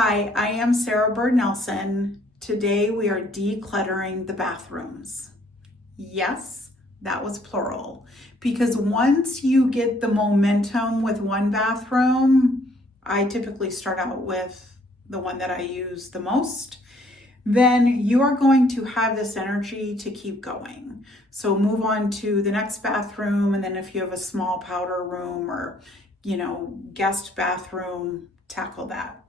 Hi, I am Sarah Bird Nelson. Today we are decluttering the bathrooms. Yes, that was plural. Because once you get the momentum with one bathroom, I typically start out with the one that I use the most, then you are going to have this energy to keep going. So move on to the next bathroom, and then if you have a small powder room or, guest bathroom, tackle that.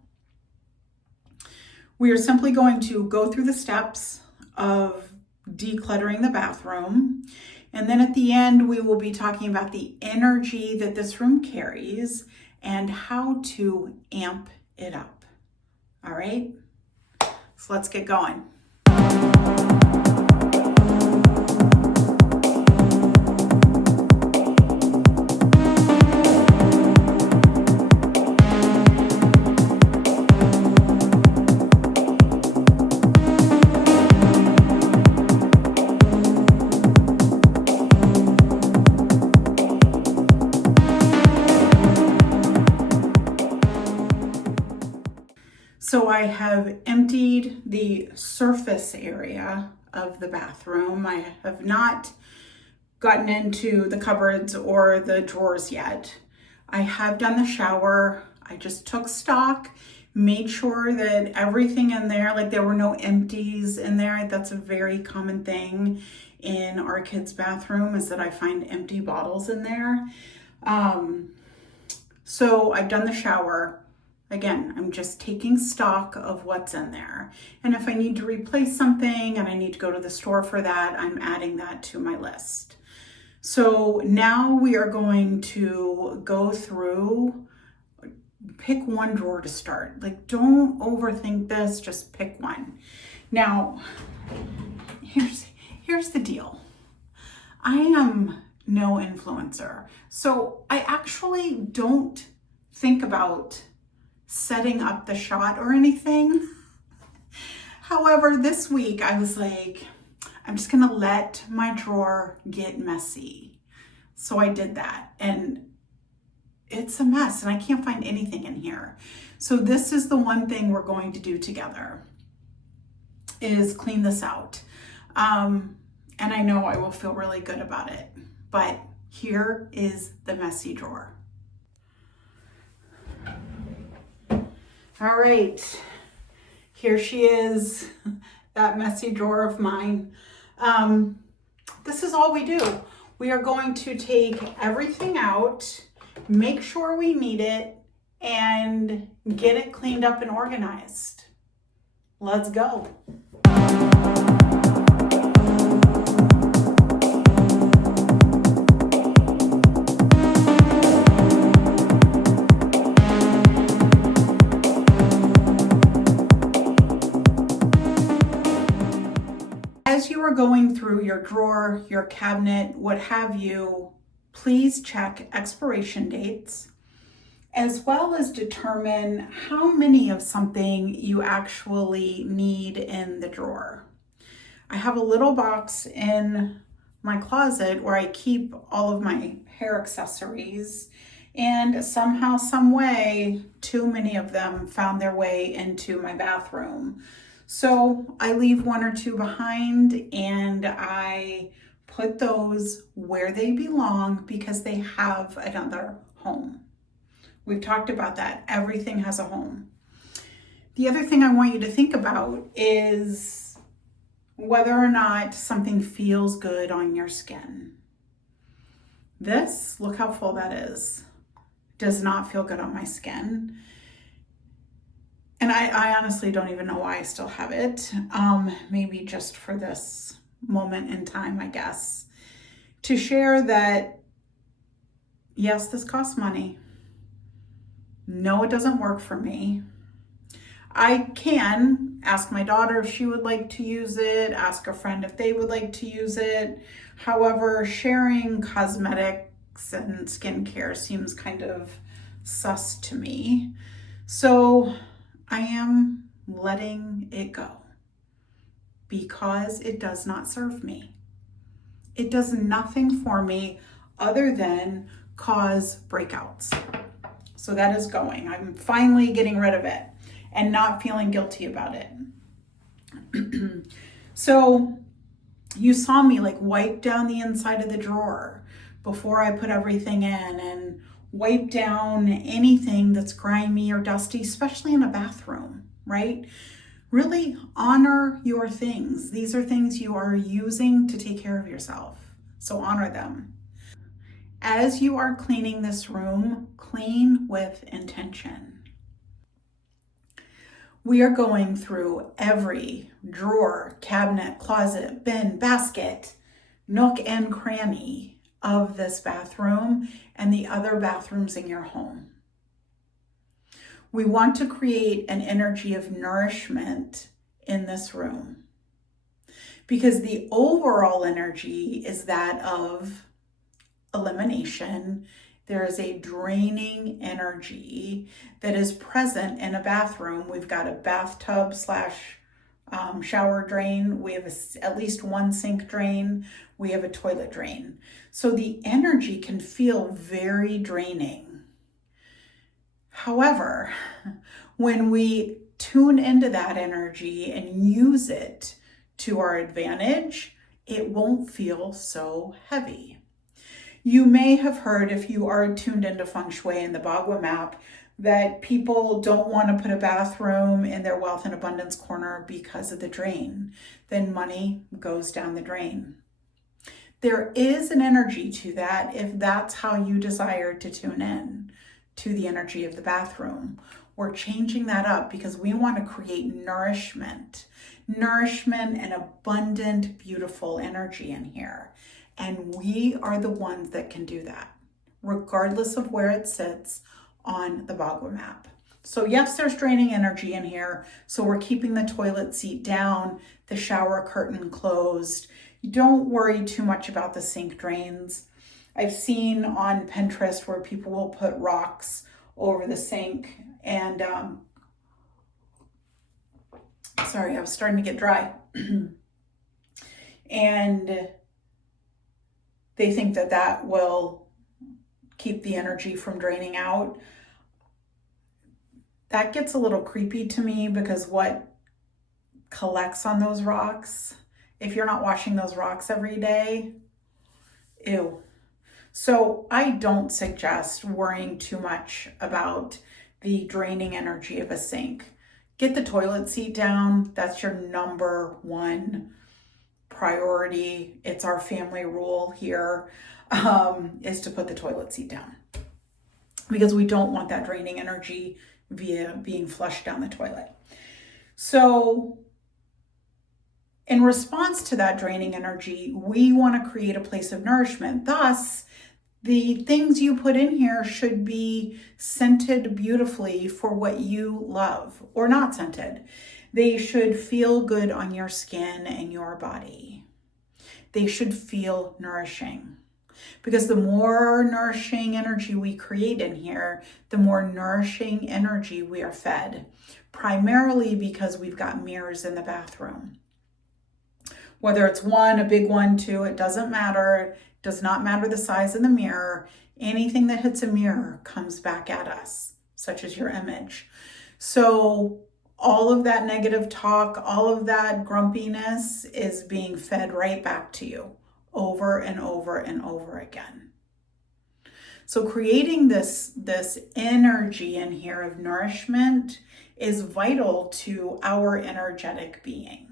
We are simply going to go through the steps of decluttering the bathroom. And then at the end, we will be talking about the energy that this room carries and how to amp it up. All right, so let's get going. So I have emptied the surface area of the bathroom. I have not gotten into the cupboards or the drawers yet. I have done the shower. I just took stock, made sure that everything in there, like there were no empties in there. That's a very common thing in our kids' bathroom, is that I find empty bottles in there. So I've done the shower. Again, I'm just taking stock of what's in there. And if I need to replace something and I need to go to the store for that, I'm adding that to my list. So now we are going to go through, pick one drawer to start. Like, don't overthink this, just pick one. Now, here's the deal. I am no influencer. So I actually don't think about setting up the shot or anything. However, this week I was like, I'm just gonna let my drawer get messy. So I did that, and it's a mess and I can't find anything in here. So this is the one thing we're going to do together, is clean this out. And I know I will feel really good about it, but here is the messy drawer. All right, here she is, that messy drawer of mine. This is all we do. We are going to take everything out, make sure we need it, and get it cleaned up and organized. Let's go. As you are going through your drawer, your cabinet, what have you, please check expiration dates, as well as determine how many of something you actually need in the drawer. I have a little box in my closet where I keep all of my hair accessories, and somehow, some way, too many of them found their way into my bathroom. So I leave one or two behind, and I put those where they belong because they have another home. We've talked about that. Everything has a home. The other thing I want you to think about is whether or not something feels good on your skin. This, look how full that is, does not feel good on my skin. And I honestly don't even know why I still have it. Maybe just for this moment in time, I guess. To share that, yes, this costs money. No, it doesn't work for me. I can ask my daughter if she would like to use it, ask a friend if they would like to use it. However, sharing cosmetics and skincare seems kind of sus to me. So I am letting it go because it does not serve me. It does nothing for me other than cause breakouts. So that is going. I'm finally getting rid of it. and not feeling guilty about it. So you saw me like wipe down the inside of the drawer before I put everything in, and wipe down anything that's grimy or dusty, especially in a bathroom, right? Really honor your things. These are things you are using to take care of yourself. So honor them. As you are cleaning this room, clean with intention. We are going through every drawer, cabinet, closet, bin, basket, nook and cranny of this bathroom and the other bathrooms in your home. We want to create an energy of nourishment in this room because the overall energy is that of elimination. There is a draining energy that is present in a bathroom. We've got a bathtub / shower drain. We have at least one sink drain. We have a toilet drain. So the energy can feel very draining. However, when we tune into that energy and use it to our advantage, it won't feel so heavy. You may have heard, if you are tuned into Feng Shui and the Bagua map, that people don't want to put a bathroom in their wealth and abundance corner because of the drain. Then money goes down the drain. There is an energy to that if that's how you desire to tune in to the energy of the bathroom. We're changing that up because we want to create nourishment and abundant, beautiful energy in here. And we are the ones that can do that, regardless of where it sits on the Bagua map. So yes, there's draining energy in here. So we're keeping the toilet seat down, the shower curtain closed. Don't worry too much about the sink drains. I've seen on Pinterest where people will put rocks over the sink and, sorry, I was starting to get dry. And they think that that will keep the energy from draining out. That gets a little creepy to me because what collects on those rocks, if you're not washing those rocks every day, ew. So I don't suggest worrying too much about the draining energy of a sink. Get the toilet seat down. That's your number one priority. It's our family rule here, is to put the toilet seat down because we don't want that draining energy via being flushed down the toilet. So in response to that draining energy, we want to create a place of nourishment. Thus, the things you put in here should be scented beautifully for what you love, or not scented. They should feel good on your skin and your body. They should feel nourishing. Because the more nourishing energy we create in here, the more nourishing energy we are fed. Primarily because we've got mirrors in the bathroom. Whether it's one, a big one, two, it doesn't matter. It does not matter the size of the mirror. Anything that hits a mirror comes back at us, such as your image. So all of that negative talk, all of that grumpiness is being fed right back to you over and over and over again. So creating this energy in here of nourishment is vital to our energetic being.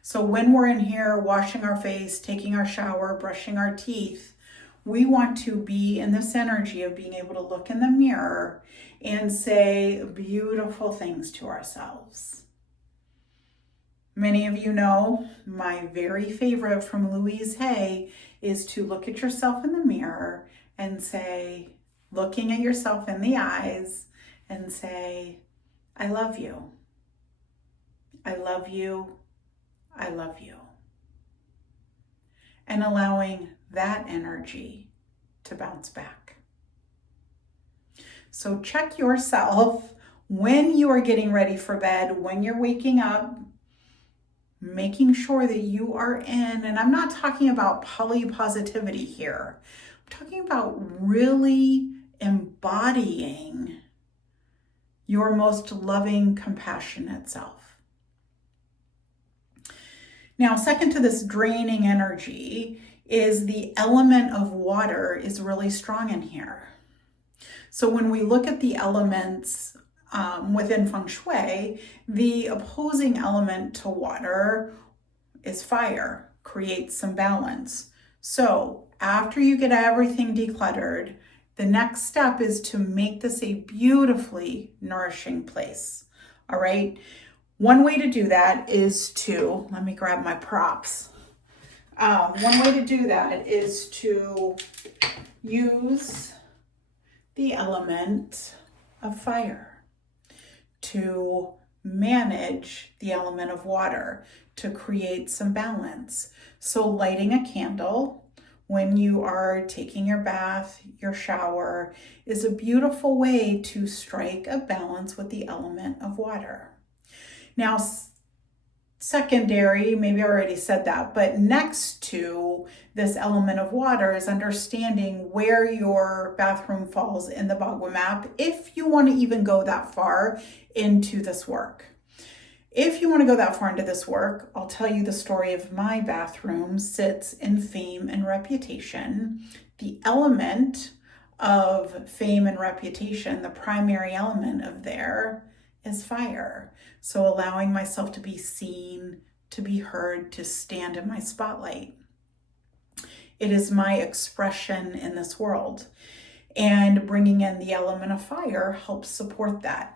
So when we're in here washing our face, taking our shower, brushing our teeth, we want to be in this energy of being able to look in the mirror and say beautiful things to ourselves. Many of you know my very favorite from Louise Hay is to look at yourself in the mirror and say, looking at yourself in the eyes and say, I love you. I love you. I love you. And allowing that energy to bounce back. So check yourself when you are getting ready for bed, when you're waking up, making sure that you are in, and I'm not talking about polypositivity here. I'm talking about really embodying your most loving, compassionate self. Now, second to this draining energy is the element of water is really strong in here. So when we look at the elements within Feng Shui, the opposing element to water is fire, creates some balance. So after you get everything decluttered, the next step is to make this a beautifully nourishing place. All right. One way to do that is to, let me grab my props. One way to do that is to use the element of fire to manage the element of water, to create some balance. So lighting a candle when you are taking your bath, your shower, is a beautiful way to strike a balance with the element of water. Now, secondary, maybe I already said that, but next to this element of water is understanding where your bathroom falls in the Bagua map, if you want to even go that far into this work. If you want to go that far into this work, I'll tell you the story of my bathroom sits in fame and reputation. The element of fame and reputation, the primary element of there is fire. So allowing myself to be seen, to be heard, to stand in my spotlight. It is my expression in this world. And bringing in the element of fire helps support that.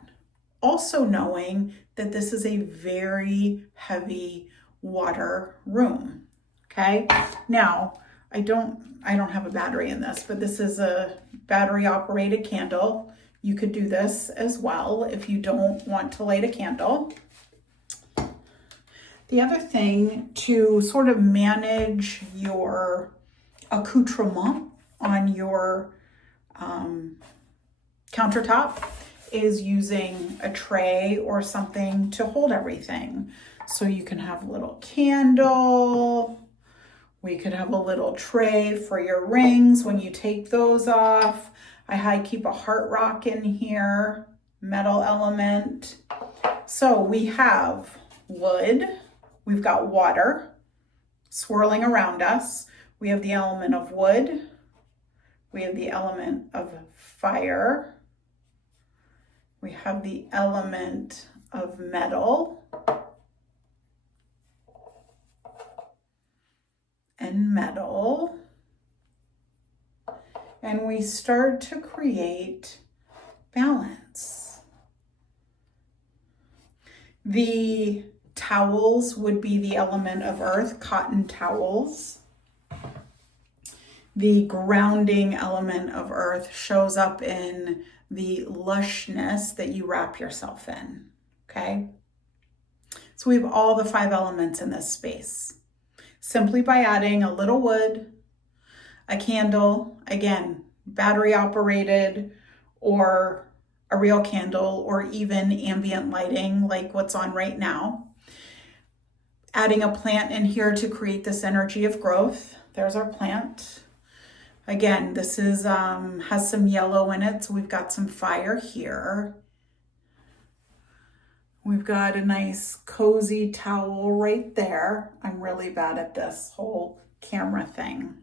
Also knowing that this is a very heavy water room. Okay. Now, I don't have a battery in this, but this is a battery operated candle. You could do this as well if you don't want to light a candle. The other thing to sort of manage your accoutrement on your countertop is using a tray or something to hold everything. So you can have a little candle. We could have a little tray for your rings when you take those off. I keep a heart rock in here, metal element. So we have wood, we've got water swirling around us. We have the element of wood. We have the element of fire. We have the element of metal and metal. And we start to create balance. The towels would be the element of earth, cotton towels. The grounding element of earth shows up in the lushness that you wrap yourself in, okay? So we have all the 5 elements in this space. Simply by adding a little wood, a candle, again, battery operated, or a real candle, or even ambient lighting like what's on right now. Adding a plant in here to create this energy of growth. There's our plant. Again, this is has some yellow in it, so we've got some fire here. We've got a nice cozy towel right there. I'm really bad at this whole camera thing.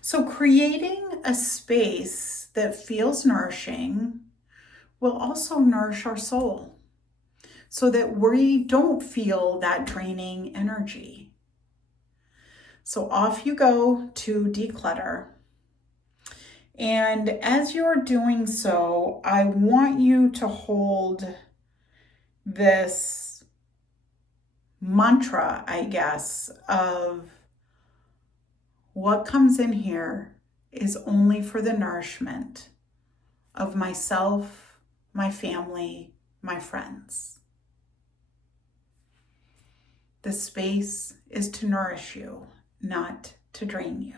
So creating a space that feels nourishing will also nourish our soul so that we don't feel that draining energy. So off you go to declutter. And as you're doing so, I want you to hold this mantra, I guess, of what comes in here is only for the nourishment of myself, my family, my friends. The space is to nourish you, not to drain you.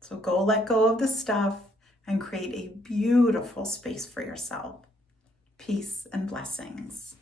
So go let go of the stuff and create a beautiful space for yourself. Peace and blessings.